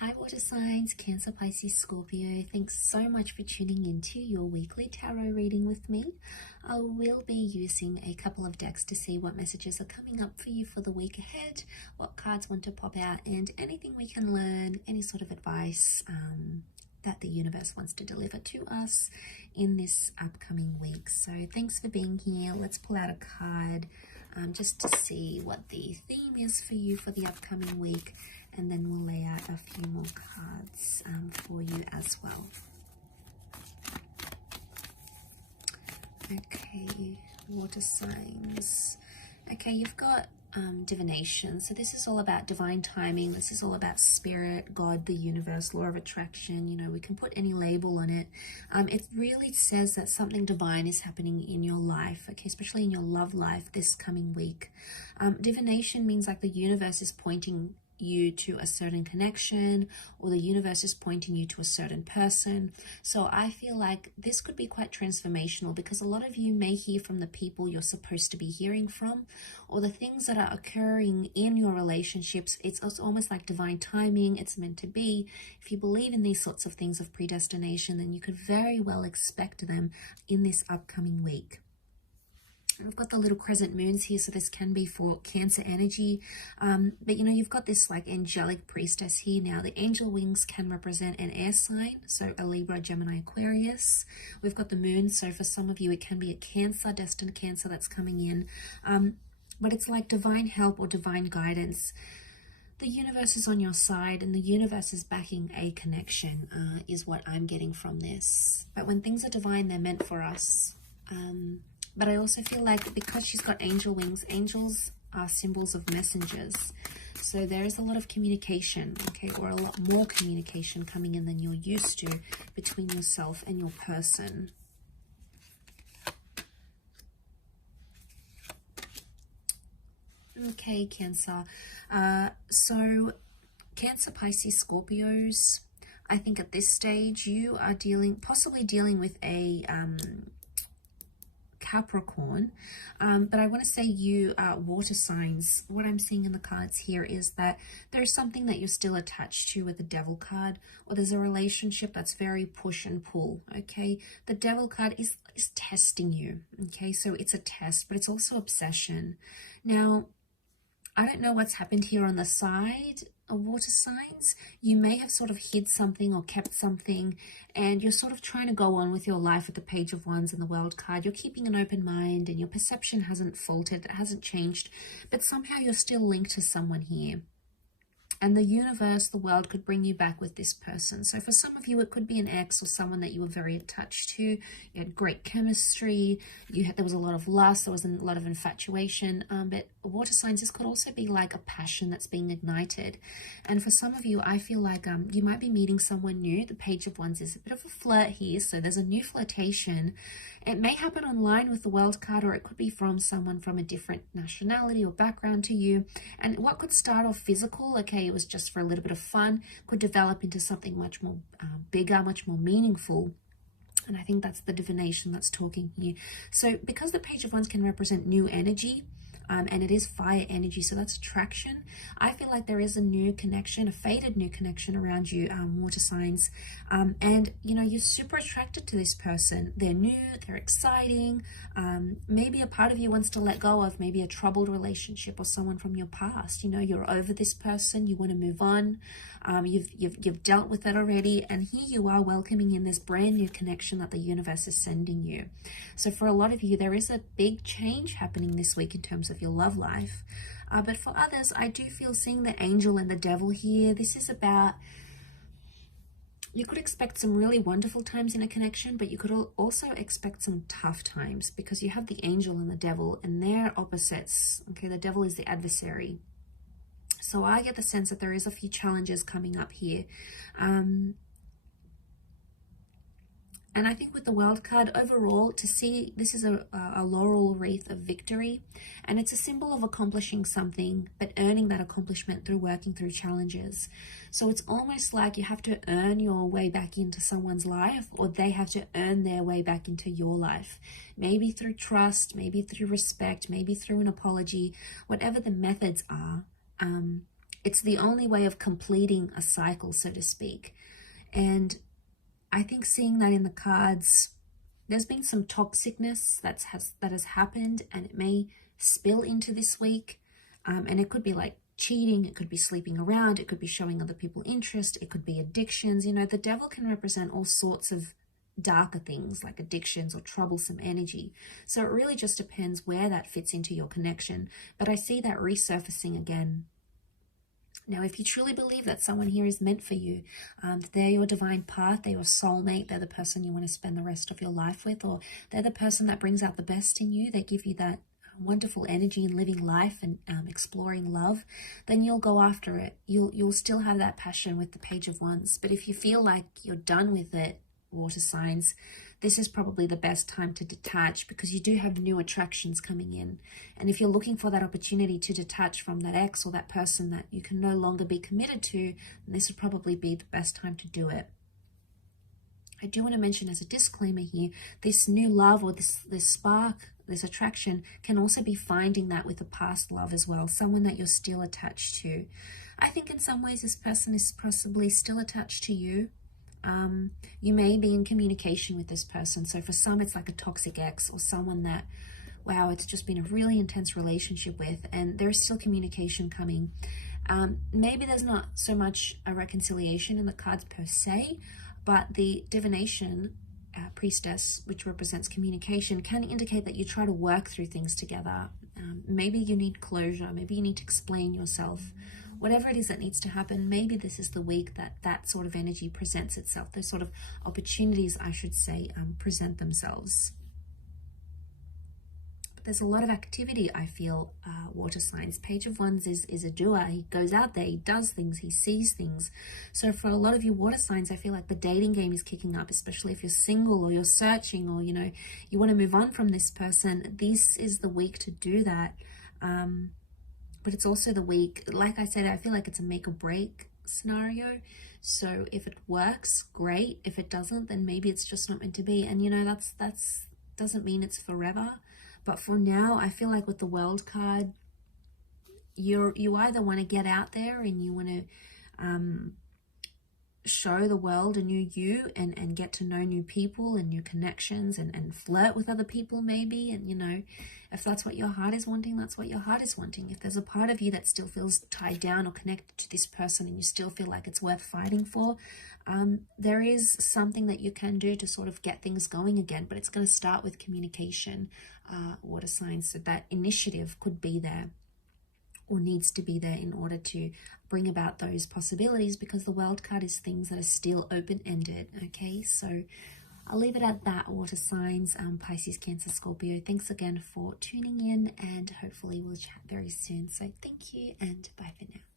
Hi water signs, Cancer, Pisces, Scorpio. Thanks so much for tuning into your weekly tarot reading with me. I will be using a couple of decks to see what messages are coming up for you for the week ahead, what cards want to pop out, and anything we can learn, any sort of advice that the universe wants to deliver to us in this upcoming week. So thanks for being here. Let's pull out a card just to see what the theme is for you for the upcoming week, and then we'll lay out a few more cards for you as well. Okay, water signs. Okay, you've got divination. So this is all about divine timing. This is all about spirit, God, the universe, law of attraction. You know, we can put any label on it. It really says that something divine is happening in your life, okay, especially in your love life this coming week. Divination means like the universe is pointing you to a certain connection, or the universe is pointing you to a certain person. So I feel like this could be quite transformational, because a lot of you may hear from the people you're supposed to be hearing from, or the things that are occurring in your relationships. It's almost like divine timing. It's meant to be. If you believe in these sorts of things of predestination, then you could very well expect them in this upcoming week. I've got the little crescent moons here, so this can be for Cancer energy. But you know, you've got this like angelic priestess here now. The angel wings can represent an air sign, so a Libra, Gemini, Aquarius. We've got the moon, so for some of you it can be a Cancer, destined Cancer that's coming in. But it's like divine help or divine guidance. The universe is on your side, and the universe is backing a connection, is what I'm getting from this. But when things are divine, they're meant for us. But I also feel like because she's got angel wings, angels are symbols of messengers. So there is a lot of communication, okay, or a lot more communication coming in than you're used to between yourself and your person. Okay, Cancer. So Cancer, Pisces, Scorpios, I think at this stage you are possibly dealing with a Capricorn, but I want to say you water signs. What I'm seeing in the cards here is that there's something that you're still attached to with the Devil card, or there's a relationship that's very push and pull, okay? The Devil card is testing you, okay? So it's a test, but it's also obsession. Now, I don't know what's happened here on the side of water signs. You may have sort of hid something or kept something, and you're sort of trying to go on with your life with the Page of Wands and the World card. You're keeping an open mind, and your perception hasn't faltered, it hasn't changed, but somehow you're still linked to someone here. And the universe, the world, could bring you back with this person. So for some of you, it could be an ex or someone that you were very attached to. You had great chemistry. There was a lot of lust. There was a lot of infatuation. But water signs, this could also be like a passion that's being ignited. And for some of you, I feel like you might be meeting someone new. The Page of Wands is a bit of a flirt here. So there's a new flirtation. It may happen online with the World card, or it could be from someone from a different nationality or background to you. And what could start off physical, okay, it was just for a little bit of fun, could develop into something much more bigger, much more meaningful. And I think that's the divination that's talking here. So because the Page of Wands can represent new energy, and it is fire energy, so that's attraction, I feel like there is a new connection, a faded new connection around you, water signs. And you know, you're super attracted to this person. They're new, they're exciting. Maybe a part of you wants to let go of maybe a troubled relationship or someone from your past. You know, you're over this person, you want to move on. You've dealt with it already, and here you are welcoming in this brand new connection that the universe is sending you. So for a lot of you, there is a big change happening this week in terms of your love life. But for others, I do feel seeing the angel and the devil here. This is about, you could expect some really wonderful times in a connection, but you could also expect some tough times, because you have the angel and the devil, and they're opposites. Okay, the devil is the adversary. So I get the sense that there is a few challenges coming up here. And I think with the World card, overall, to see this is a laurel wreath of victory, and it's a symbol of accomplishing something, but earning that accomplishment through working through challenges. So it's almost like you have to earn your way back into someone's life, or they have to earn their way back into your life. Maybe through trust, maybe through respect, maybe through an apology, whatever the methods are. It's the only way of completing a cycle, so to speak. And I think seeing that in the cards, there's been some toxicness that has happened, and it may spill into this week. And it could be like cheating, it could be sleeping around, it could be showing other people interest, it could be addictions. You know, the devil can represent all sorts of darker things like addictions or troublesome energy. So it really just depends where that fits into your connection. But I see that resurfacing again. Now, if you truly believe that someone here is meant for you, they're your divine path, they're your soulmate, they're the person you want to spend the rest of your life with, or they're the person that brings out the best in you, they give you that wonderful energy in living life and exploring love, then you'll go after it. You'll still have that passion with the Page of Wands. But if you feel like you're done with it, water signs, this is probably the best time to detach, because you do have new attractions coming in. And if you're looking for that opportunity to detach from that ex or that person that you can no longer be committed to, then this would probably be the best time to do it. I do want to mention as a disclaimer here, this new love or this spark, this attraction can also be finding that with a past love as well, someone that you're still attached to. I think in some ways this person is possibly still attached to you. You may be in communication with this person. So for some, it's like a toxic ex or someone that, wow, it's just been a really intense relationship with, and there's still communication coming. Maybe there's not so much a reconciliation in the cards per se, but the divination priestess, which represents communication, can indicate that you try to work through things together. Maybe you need closure. Maybe you need to explain yourself. Whatever it is that needs to happen, maybe this is the week that that sort of energy presents itself. Those sort of opportunities, I should say, present themselves. But there's a lot of activity, I feel, water signs. Page of Wands is a doer. He goes out there, he does things, he sees things. So for a lot of you water signs, I feel like the dating game is kicking up, especially if you're single or you're searching, or, you know, you want to move on from this person. This is the week to do that. But it's also the week, like I said, I feel like it's a make or break scenario. So if it works, great. If it doesn't, then maybe it's just not meant to be. And, you know, that's doesn't mean it's forever. But for now, I feel like with the World card, you either want to get out there and you want to show the world a new you and get to know new people and new connections and flirt with other people maybe. And, you know, if that's what your heart is wanting, that's what your heart is wanting. If there's a part of you that still feels tied down or connected to this person and you still feel like it's worth fighting for, there is something that you can do to sort of get things going again. But it's going to start with communication, water signs. So that initiative could be there, or needs to be there, in order to bring about those possibilities, because the World card is things that are still open-ended. Okay, so I'll leave it at that, water signs, Pisces, Cancer, Scorpio. Thanks again for tuning in, and hopefully we'll chat very soon. So thank you, and bye for now.